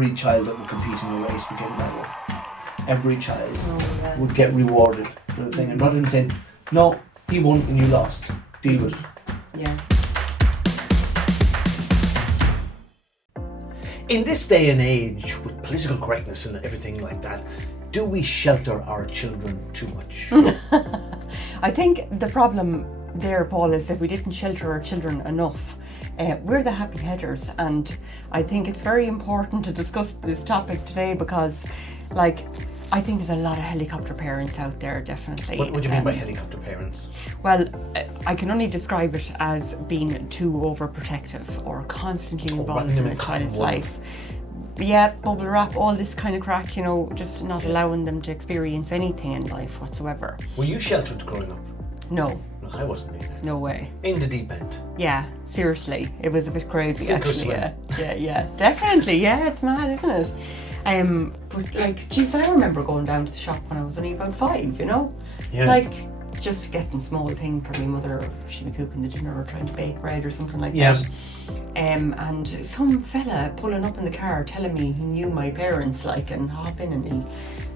every child that would compete in a race would get a medal. Every child would get rewarded for the thing. And rather than saying, no, he won and you lost, deal with it. Yeah. In this day and age, with political correctness and everything like that, do we shelter our children too much? I think the problem there, Paul, is that we didn't shelter our children enough. We're the happy headers, and I think it's very important to discuss this topic today because, like, I think there's a lot of helicopter parents out there, definitely. What do you mean by helicopter parents? Well, I can only describe it as being too overprotective or constantly involved in a child's life. Yeah, bubble wrap, all this kind of crack, you know, just not allowing them to experience anything in life whatsoever. Were you sheltered growing up? No. No, I wasn't either. No way. In the deep end? Yeah, seriously. It was a bit crazy, Sink or actually. swim. Yeah, definitely. Yeah, it's mad, isn't it? But like, geez, I remember going down to the shop when I was only about 5, you know? Yeah. Like, just getting small thing for my mother, or she'd be cooking the dinner or trying to bake bread or something like that. And some fella pulling up in the car telling me he knew my parents, like, and hop in and he'll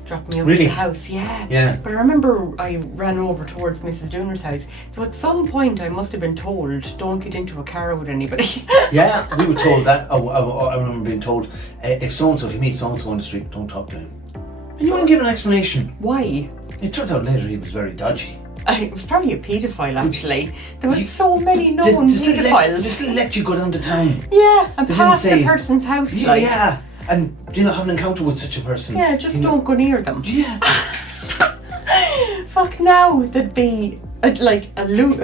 drop me over to the house. Yeah. But I remember I ran over towards Mrs. Dooner's house. So at some point I must have been told, don't get into a car with anybody. Yeah, we were told that. I remember being told, if you meet so-and-so on the street, don't talk to him. And you wouldn't give an explanation. Why? It turns out later he was very dodgy. It was probably a paedophile, actually. There were so many known paedophiles. Just let you go down to town. Yeah, and pass the person's house. Yeah, and have an encounter with such a person. Yeah, just don't go near them. Yeah. Fuck, now there'd be a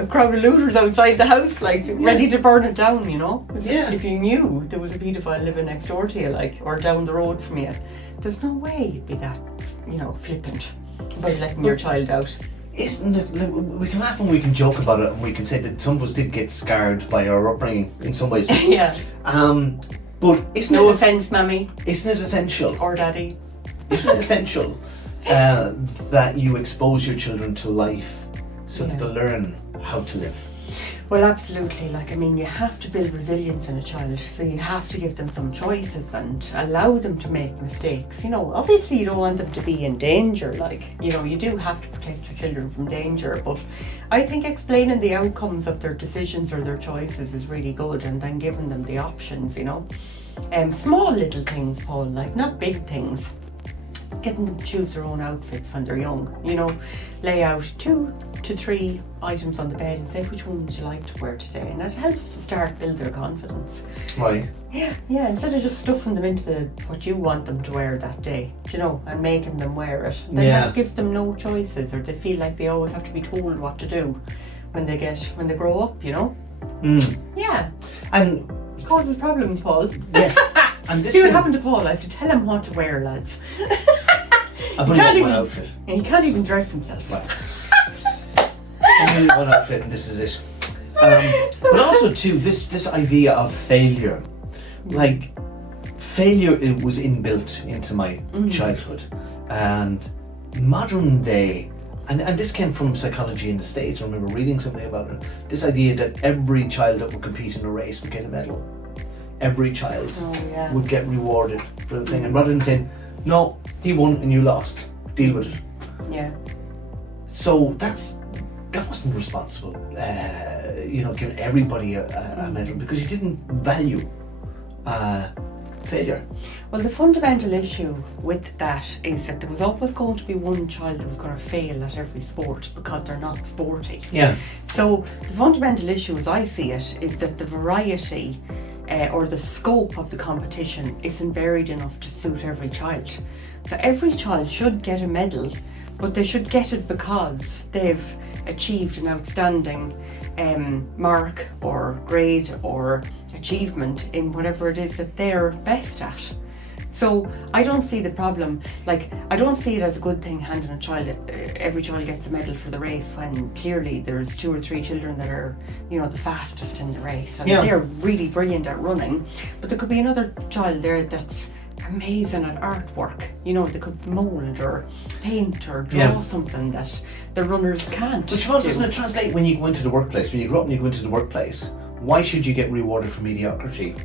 crowd of looters outside the house, like, ready to burn it down, you know? Yeah. If you knew there was a paedophile living next door to you, like, or down the road from you, there's no way you'd be that, flippant about letting your child out. Isn't it, we can laugh and we can joke about it and we can say that some of us did get scarred by our upbringing in some ways. Yeah. But isn't no offence, Mammy. Isn't it essential? Or Daddy. Isn't it essential that you expose your children to life so that they learn how to live? Well, absolutely. Like, I mean, you have to build resilience in a child, so you have to give them some choices and allow them to make mistakes. You know, obviously you don't want them to be in danger, like, you do have to protect your children from danger, but I think explaining the outcomes of their decisions or their choices is really good, and then giving them the options, small little things, Paul, like, not big things. Getting them to choose their own outfits when they're young, lay out 2 to 3 items on the bed and say, which one would you like to wear today? And that helps to start build their confidence. Right. Yeah, instead of just stuffing them into what you want them to wear that day, and making them wear it. Then that gives them no choices, or they feel like they always have to be told what to do when they grow up, Yeah. And it causes problems, Paul. Yeah. And this see what happened to Paul. I have to tell him what to wear, lads. I've only got one outfit. And he can't even dress himself. Right. I've only got one outfit and this is it. But also too, this idea of failure. Like, failure, it was inbuilt into my childhood. And modern day, and this came from psychology in the States, I remember reading something about it. This idea that every child that would compete in a race would get a medal. Every child would get rewarded for the thing. And rather than saying, no, he won and you lost, deal with it. Yeah. So that wasn't responsible, giving everybody a medal, because you didn't value failure. Well, the fundamental issue with that is that there was always going to be one child that was going to fail at every sport because they're not sporty. Yeah. So the fundamental issue, as I see it, is that the variety or the scope of the competition isn't varied enough to suit every child. So every child should get a medal, but they should get it because they've achieved an outstanding mark or grade or achievement in whatever it is that they're best at. So I don't see the problem, I don't see it as a good thing handing a child, every child gets a medal for the race, when clearly there's 2 or 3 children that are, the fastest in the race, and they're really brilliant at running, but there could be another child there that's amazing at artwork, they could mould or paint or draw something that the runners can't. But Siobhan, doesn't it translate when you go into the workplace? When you grow up and you go into the workplace, why should you get rewarded for mediocrity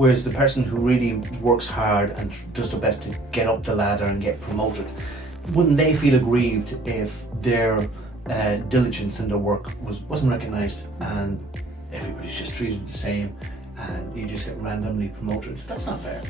Whereas the person who really works hard and does their best to get up the ladder and get promoted, wouldn't they feel aggrieved if their diligence in their work wasn't recognised and everybody's just treated the same and you just get randomly promoted? That's not fair.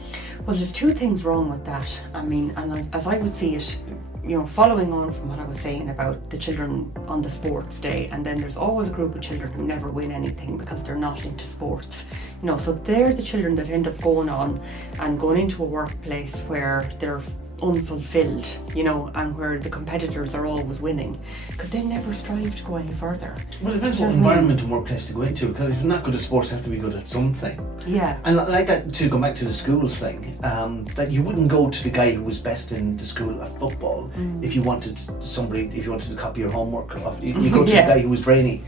Well, there's two things wrong with that. I mean, and as I would see it, you know, following on from what I was saying about the children on the sports day, and then there's always a group of children who never win anything because they're not into sports. You know, so they're the children that end up going on and going into a workplace where they're unfulfilled, you know, and where the competitors are always winning because they never strive to go any further. Well, it depends what environment and workplace to go into, because if you're not good at sports, you have to be good at something. Yeah. And like that, to go back to the schools thing, that you wouldn't go to the guy who was best in the school at football if you wanted to copy your homework. You go to the guy who was brainy,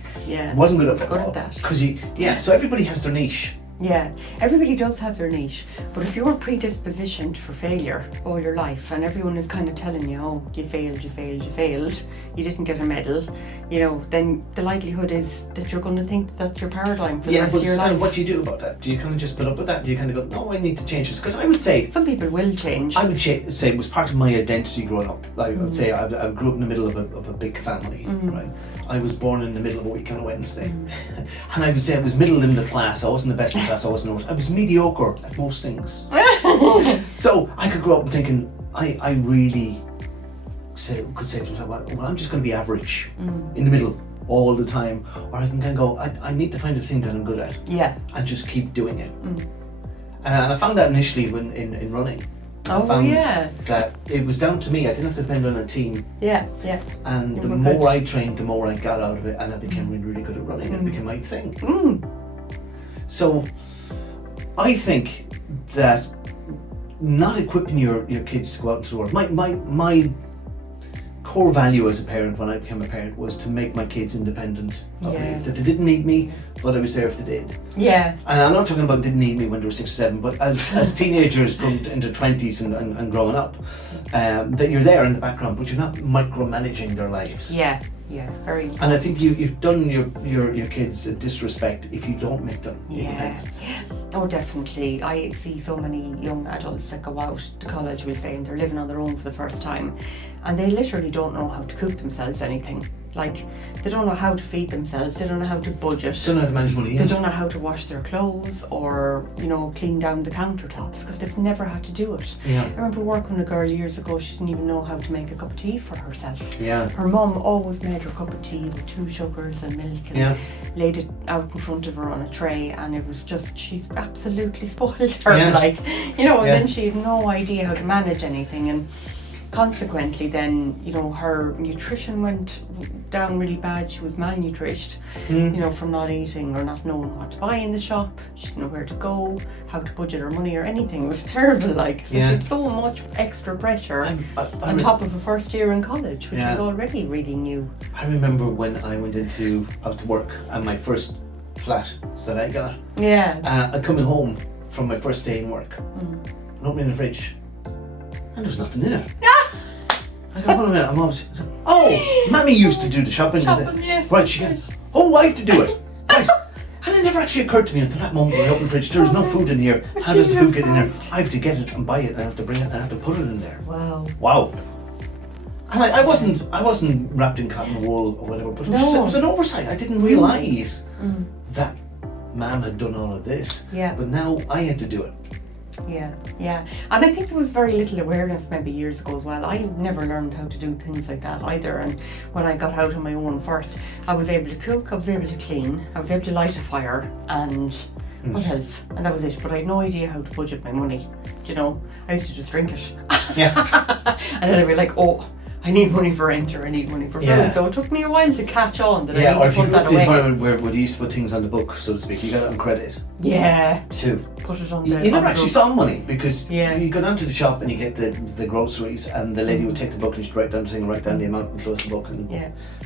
wasn't good at football. Good at that. Because so everybody has their niche. Yeah, everybody does have their niche, but if you're predispositioned for failure all your life and everyone is kind of telling you, oh, you failed, you didn't get a medal, you know, then the likelihood is that you're going to think that's your paradigm for the rest of your life. What do you do about that? Do you kind of just put up with that? Do you kind of go, no, I need to change this? Because I would say... Some people will change. I would say it was part of my identity growing up. I would say I grew up in the middle of a big family, right? I was born in the middle of a week on a Wednesday. And I would say I was middle in the class. I wasn't the best in class, I was mediocre at most things. So I could grow up thinking, I really could say to myself, well, I'm just going to be average in the middle all the time. Or I can kind of go, I need to find a thing that I'm good at. Yeah. And just keep doing it. And I found that initially when in running. I found that it was down to me. I didn't have to depend on a team. Yeah. And the more I trained, the more I got out of it, and I became really, really good at running, and it became my thing. So I think that not equipping your kids to go out into the world. My core value as a parent when I became a parent was to make my kids independent of me. That they didn't need me, but I was there if they did. Yeah. And I'm not talking about didn't need me when they were 6 or 7, but as teenagers going into 20s and growing up, that you're there in the background, but you're not micromanaging their lives. Yeah, very important. And I think you've done your kids a disrespect if you don't make them independent. Yeah. Oh, definitely. I see so many young adults that go out to college, we'll say, and they're living on their own for the first time, and they literally don't know how to cook themselves anything. Like, they don't know how to feed themselves, they don't know how to budget. They don't know how to manage money, yes. They don't know how to wash their clothes or, you know, clean down the countertops because they've never had to do it. Yeah. I remember working with a girl years ago, she didn't even know how to make a cup of tea for herself. Yeah. Her mum always made her cup of tea with 2 sugars and milk and laid it out in front of her on a tray, and it was just, she's absolutely spoiled her, like, you know, and then she had no idea how to manage anything, and consequently then, you know, her nutrition went down really bad. She was malnourished, you know, from not eating or not knowing what to buy in the shop. She didn't know where to go, how to budget her money or anything. It was terrible, like. So she had so much extra pressure on top of a first year in college, which was already really new. I remember when I went out to work and my first flat that I got. Yeah. Coming home from my first day in work and opening the fridge, and there was nothing in it. I go, hold on a minute, I'm obviously... Oh, Mammy used to do the shopping. Yes. Right, she goes, oh, I have to do it. Right. And it never actually occurred to me until that moment when I opened the fridge, there's no food in here. How does the food get in there? I have to get it and buy it, and I have to bring it, and I have to put it in there. Wow. And I wasn't wrapped in cotton wool or whatever, but it was an oversight. I didn't realise that Mum had done all of this. Yeah. But now I had to do it. Yeah. And I think there was very little awareness maybe years ago as well. I never learned how to do things like that either, and when I got out on my own first, I was able to cook, I was able to clean, I was able to light a fire, and what else? And that was it. But I had no idea how to budget my money. Do you know? I used to just drink it. Yeah. And then I'd be like, oh, I need money for rent or I need money for food. So it took me a while to catch on that I need to put that away. Yeah, or if you put the environment where they used to put things on the book, so to speak, you got it on credit. Yeah. Too. Put it on You never actually saw money because you go down to the shop and you get the groceries, and the lady would take the book and she'd write down the amount and close the book and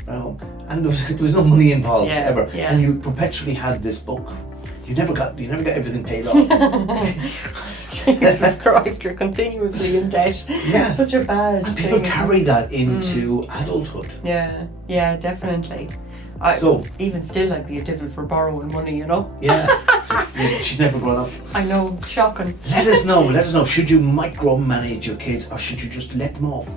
right home. And there was no money involved ever. Yeah. And you perpetually had this book. You never got everything paid off. Jesus Christ, you're continuously in debt. Yeah. Such a bad thing. People carry that into adulthood. Yeah, definitely. Even still, I'd be a devil for borrowing money, you know. Yeah, she's never grown up. I know, shocking. Let us know. Should you micromanage your kids, or should you just let them off?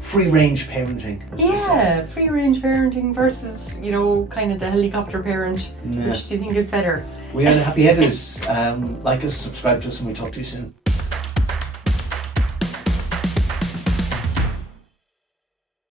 Free range parenting. Yeah, free range parenting versus, you know, kind of the helicopter parent. Yeah. Which do you think is better? We are the Happy Headers. Like us, subscribe to us, and we talk to you soon.